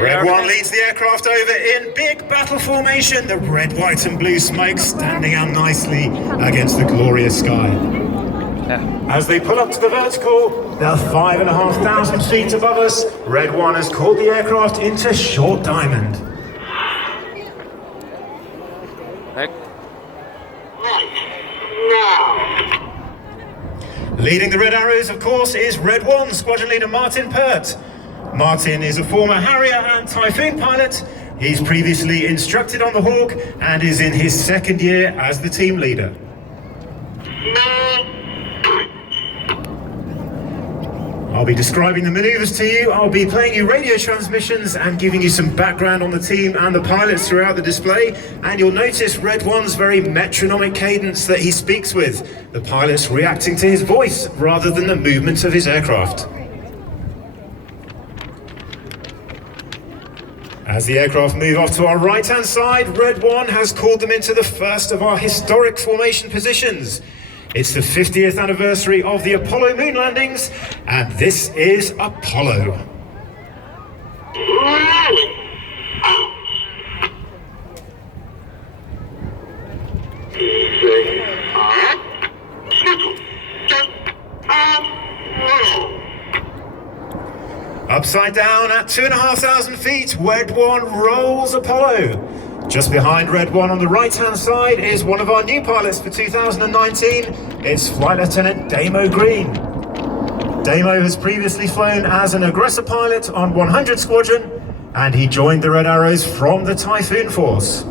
Red 1 leads the aircraft over in big battle formation, the red, white and blue smoke standing out nicely against the glorious sky. As they pull up to the vertical, they're 5,500 feet above us. Red 1 has called the aircraft into short diamond. Leading the Red Arrows, of course, is Red 1 Squadron Leader Martin Pert. Martin is a former Harrier and Typhoon pilot. He's previously instructed on the Hawk and is in his second year as the team leader. I'll be describing the maneuvers to you, I'll be playing you radio transmissions and giving you some background on the team and the pilots throughout the display, and you'll notice Red 1's very metronomic cadence that he speaks with, the pilots reacting to his voice rather than the movement of his aircraft. As the aircraft move off to our right-hand side, Red 1 has called them into the first of our historic formation positions. It's the 50th anniversary of the Apollo moon landings, and this is Apollo. Upside down at 2,500 feet, Red 1 rolls Apollo. Just behind Red 1 on the right-hand side is one of our new pilots for 2019. It's Flight Lieutenant Damo Green. Damo has previously flown as an aggressor pilot on 100 Squadron, and he joined the Red Arrows from the Typhoon Force.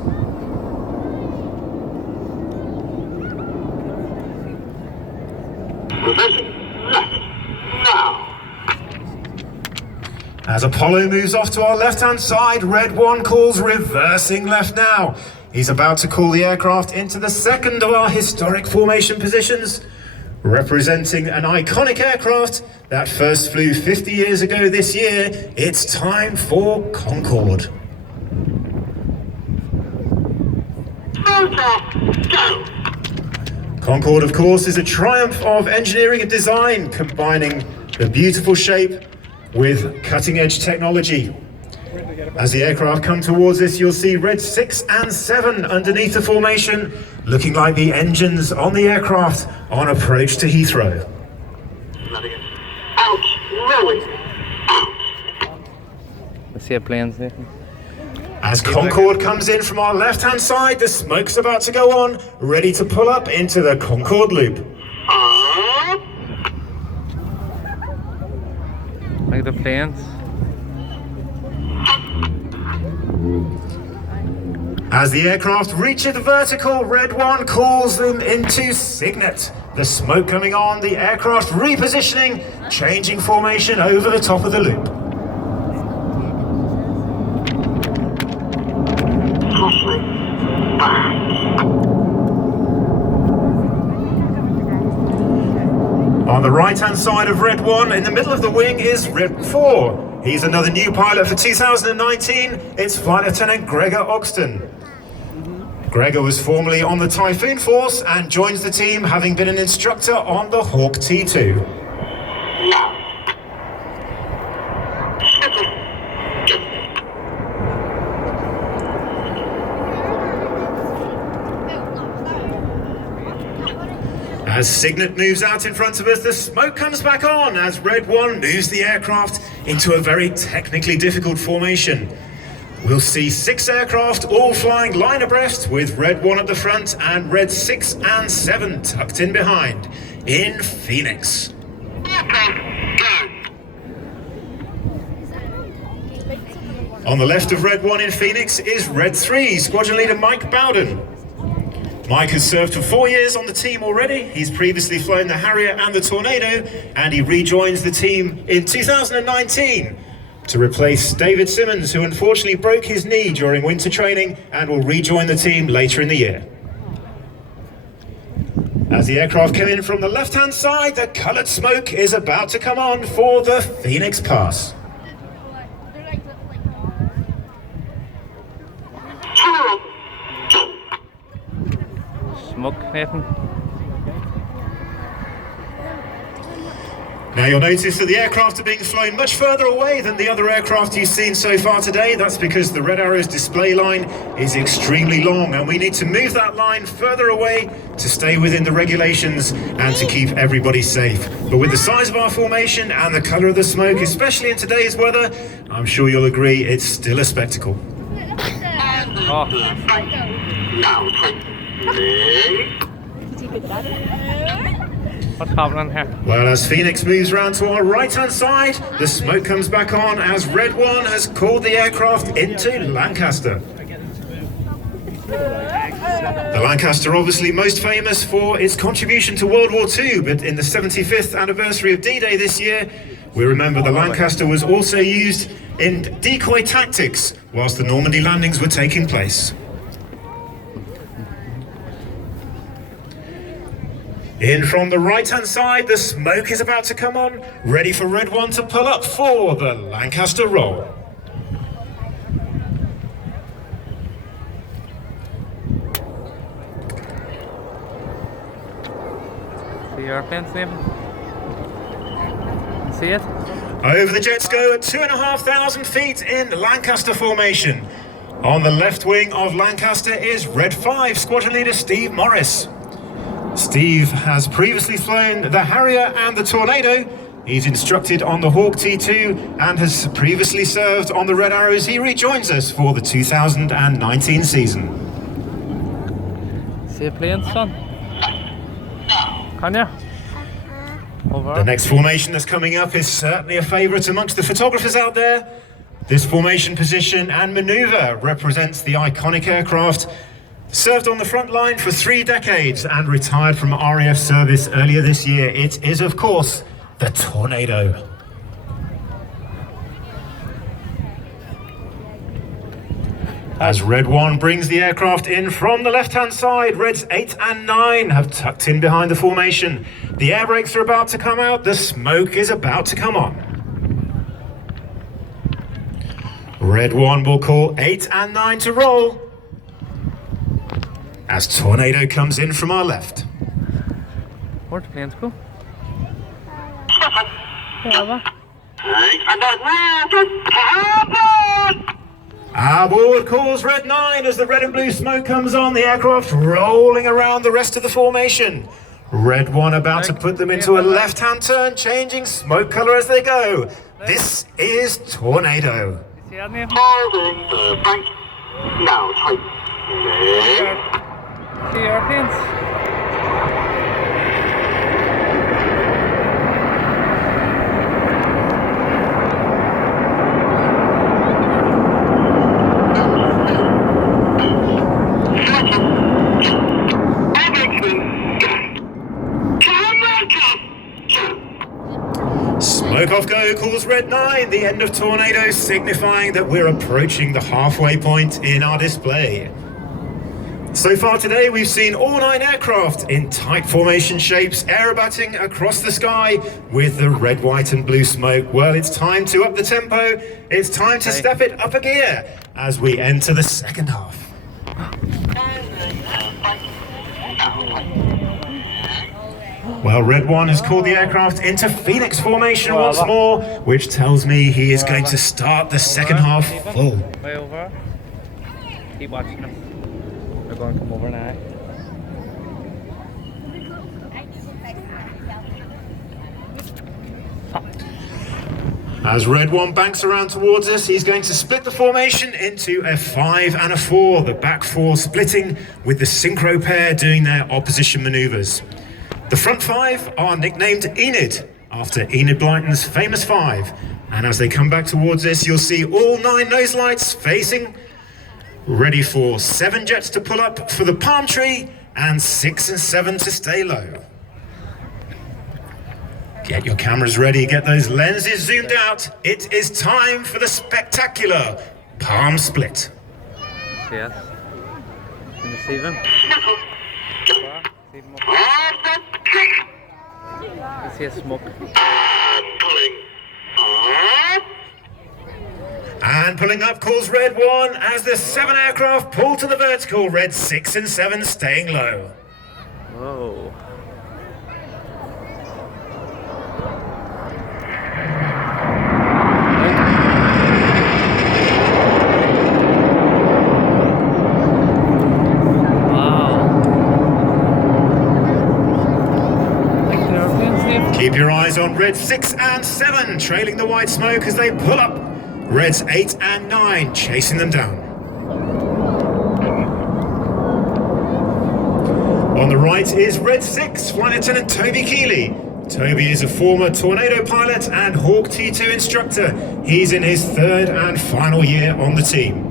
As Apollo moves off to our left-hand side, Red 1 calls reversing left now. He's about to call the aircraft into the second of our historic formation positions, representing an iconic aircraft that first flew 50 years ago this year. It's time for Concorde. Concorde, of course, is a triumph of engineering and design, combining the beautiful shape with cutting-edge technology. As the aircraft come towards us, you'll see Red 6 and 7 underneath the formation, looking like the engines on the aircraft on approach to Heathrow. Ouch, really? Let's see our plans there. As Concorde comes in from our left-hand side, the smoke's about to go on, ready to pull up into the Concorde loop. Like the plans. As the aircraft reaches the vertical, Red 1 calls them into Signet. The smoke coming on, the aircraft repositioning, changing formation over the top of the loop. On the right-hand side of Red 1, in the middle of the wing, is Red 4. He's another new pilot for 2019. It's Flight Lieutenant Gregor Ogston. Gregor was formerly on the Typhoon Force and joins the team having been an instructor on the Hawk T2. As Signet moves out in front of us, the smoke comes back on as Red 1 moves the aircraft into a very technically difficult formation. We'll see 6 aircraft all flying line abreast, with Red 1 at the front and Red 6 and 7 tucked in behind, in Phoenix. On the left of Red 1 in Phoenix is Red 3, Squadron Leader Mike Bowden. Mike has served for 4 years on the team already. He's previously flown the Harrier and the Tornado, and he rejoins the team in 2019 to replace David Simmons, who unfortunately broke his knee during winter training and will rejoin the team later in the year. As the aircraft come in from the left-hand side, the coloured smoke is about to come on for the Phoenix Pass. Smoke, Nathan. Now you'll notice that the aircraft are being flown much further away than the other aircraft you've seen so far today. That's because the Red Arrow's display line is extremely long and we need to move that line further away to stay within the regulations and to keep everybody safe. But with the size of our formation and the colour of the smoke, especially in today's weather, I'm sure you'll agree it's still a spectacle. What's happening here? Well, as Phoenix moves round to our right-hand side, the smoke comes back on as Red One has called the aircraft into Lancaster. The Lancaster obviously most famous for its contribution to World War II, but in the 75th anniversary of D-Day this year, we remember the Lancaster was also used in decoy tactics whilst the Normandy landings were taking place. In from the right-hand side, the smoke is about to come on, ready for Red One to pull up for the Lancaster roll. See your airplane, Stephen? See it? Over the jets go at 2,500 feet in Lancaster formation. On the left wing of Lancaster is Red 5 Squadron Leader Steve Morris. Steve has previously flown the Harrier and the Tornado. He's instructed on the Hawk T2 and has previously served on the Red Arrows. He rejoins us for the 2019 season. See a plane, son? Can you? Over. The next formation that's coming up is certainly a favourite amongst the photographers out there. This formation position and manoeuvre represents the iconic aircraft. Served on the front line for 3 decades and retired from RAF service earlier this year. It is, of course, the Tornado. As Red 1 brings the aircraft in from the left-hand side, Reds 8 and 9 have tucked in behind the formation. The air brakes are about to come out, the smoke is about to come on. Red 1 will call 8 and 9 to roll, as Tornado comes in from our left. Where'd the planes go? Wherever. Aboard calls Red 9 as the red and blue smoke comes on, the aircraft rolling around the rest of the formation. Red 1 about to put them into a left-hand turn, changing smoke colour as they go. This is Tornado. See that name? Holding the bank. Now tight. See airplanes? Smoke off go calls Red 9, the end of Tornado, signifying that we're approaching the halfway point in our display. So far today, we've seen all 9 aircraft in tight formation shapes aerobating across the sky with the red, white and blue smoke. Well, it's time to up the tempo. It's time to step it up a gear as we enter the second half. Well, Red 1 has called the aircraft into Phoenix formation once more, which tells me he is going to start the second half full. Way over. Keep watching them. They're going to come over now. As Red 1 banks around towards us, he's going to split the formation into a 5 and a 4, the back 4 splitting with the synchro pair doing their opposition manoeuvres. The front 5 are nicknamed Enid, after Enid Blyton's famous 5. And as they come back towards us, you'll see all 9 nose lights facing, ready for 7 jets to pull up for the palm tree and 6 and 7 to stay low. Get your cameras ready, get those lenses zoomed out. It is time for the spectacular palm split. Yes. Can you see them? See them up. You see a smoke. And pulling up calls Red 1 as the 7 aircraft pull to the vertical, Red 6 and 7 staying low. Whoa. Keep your eyes on Reds 6 and 7, trailing the white smoke as they pull up. Reds 8 and 9, chasing them down. On the right is Red 6, Flight Lieutenant Toby Keeley. Toby is a former Tornado pilot and Hawk T2 instructor. He's in his third and final year on the team.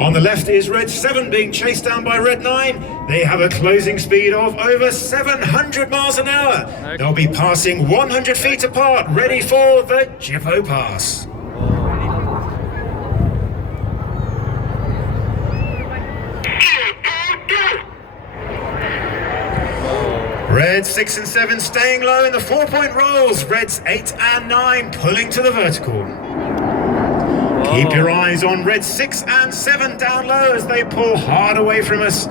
On the left is Red 7 being chased down by Red 9. They have a closing speed of over 700 miles an hour. They'll be passing 100 feet apart, ready for the Jippo Pass. Reds 6 and 7 staying low in the 4-point rolls. Reds 8 and 9 pulling to the vertical. Keep your eyes on Reds 6 and 7 down low as they pull hard away from us.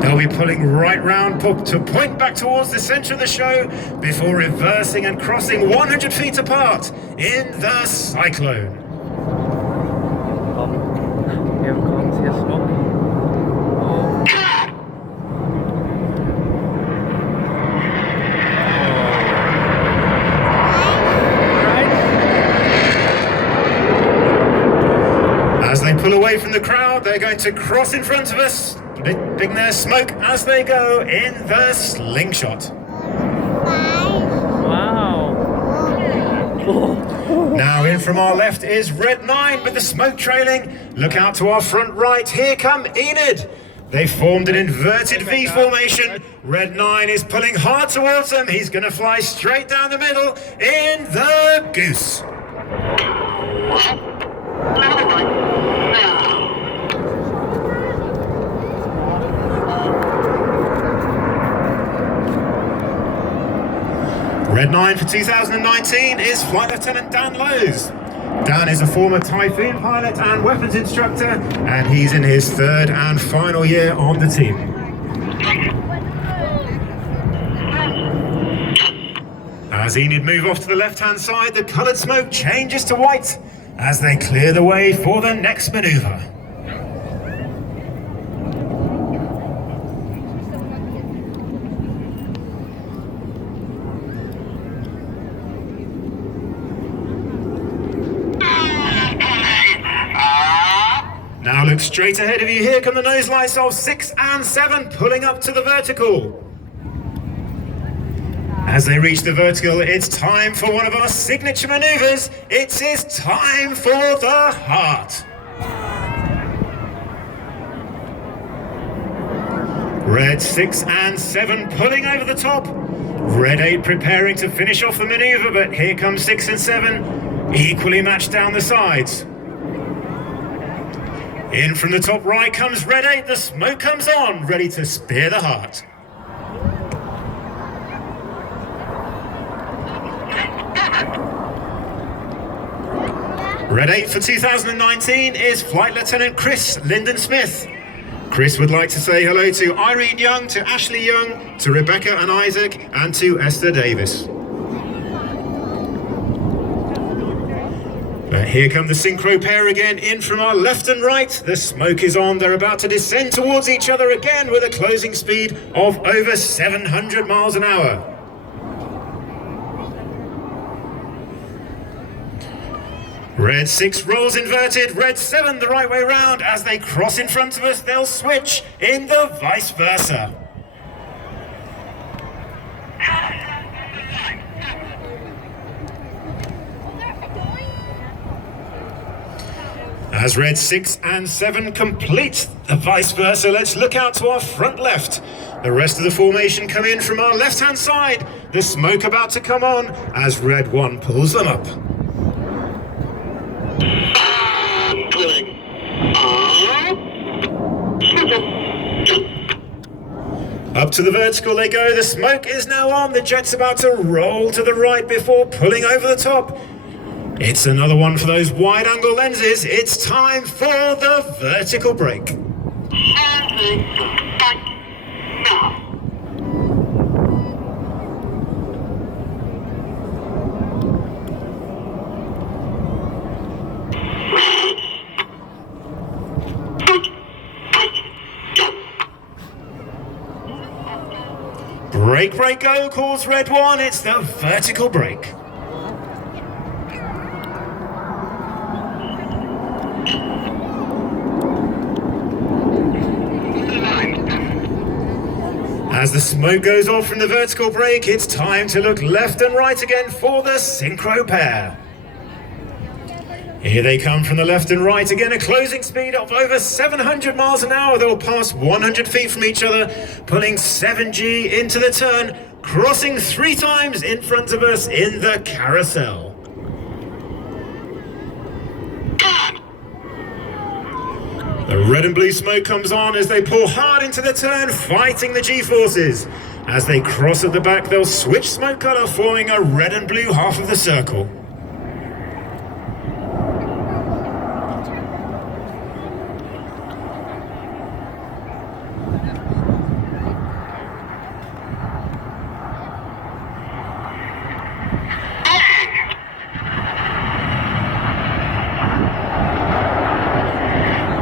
They'll be pulling right round to point back towards the center of the show before reversing and crossing 100 feet apart in the Cyclone. Here comes his smoke. As they pull away from the crowd, they're going to cross in front of us, letting their smoke as they go in the slingshot. Wow. Now in from our left is Red 9 with the smoke trailing. Look out to our front right, here come Enid. They formed an inverted V formation. Red 9 is pulling hard towards them. He's going to fly straight down the middle in the Goose. Red 9 for 2019 is Flight Lieutenant Dan Lowes. Dan is a former Typhoon pilot and weapons instructor, and he's in his third and final year on the team. As Enid move off to the left-hand side, the coloured smoke changes to white as they clear the way for the next manoeuvre. Now look straight ahead of you. Here come the nose lights of 6 and 7 pulling up to the vertical. As they reach the vertical, it's time for one of our signature maneuvers. It is time for the heart. Red 6 and 7 pulling over the top. Red 8 preparing to finish off the maneuver, but here comes 6 and 7, equally matched down the sides. In from the top right comes Red 8, the smoke comes on, ready to spear the heart. Red 8 for 2019 is Flight Lieutenant Chris Lyndon Smith. Chris would like to say hello to Irene Young, to Ashley Young, to Rebecca and Isaac, and to Esther Davis. But here come the synchro pair again, in from our left and right. The smoke is on. They're about to descend towards each other again with a closing speed of over 700 miles an hour. Red 6 rolls inverted, Red 7 the right way round. As they cross in front of us, they'll switch in the vice versa. As Red 6 and 7 complete the vice versa, let's look out to our front left. The rest of the formation come in from our left-hand side. The smoke about to come on as Red 1 pulls them up. Up to the vertical they go. The smoke is now on. The jet's about to roll to the right before pulling over the top. It's another one for those wide-angle lenses. It's time for the vertical brake. Brake, brake, go, calls red one. It's the vertical brake. As the smoke goes off from the vertical brake, it's time to look left and right again for the synchro pair. Here they come from the left and right again, a closing speed of over 700 miles an hour. They'll pass 100 feet from each other, pulling 7G into the turn, crossing 3 times in front of us in the carousel. The red and blue smoke comes on as they pull hard into the turn, fighting the G-forces. As they cross at the back, they'll switch smoke colour, forming a red and blue half of the circle.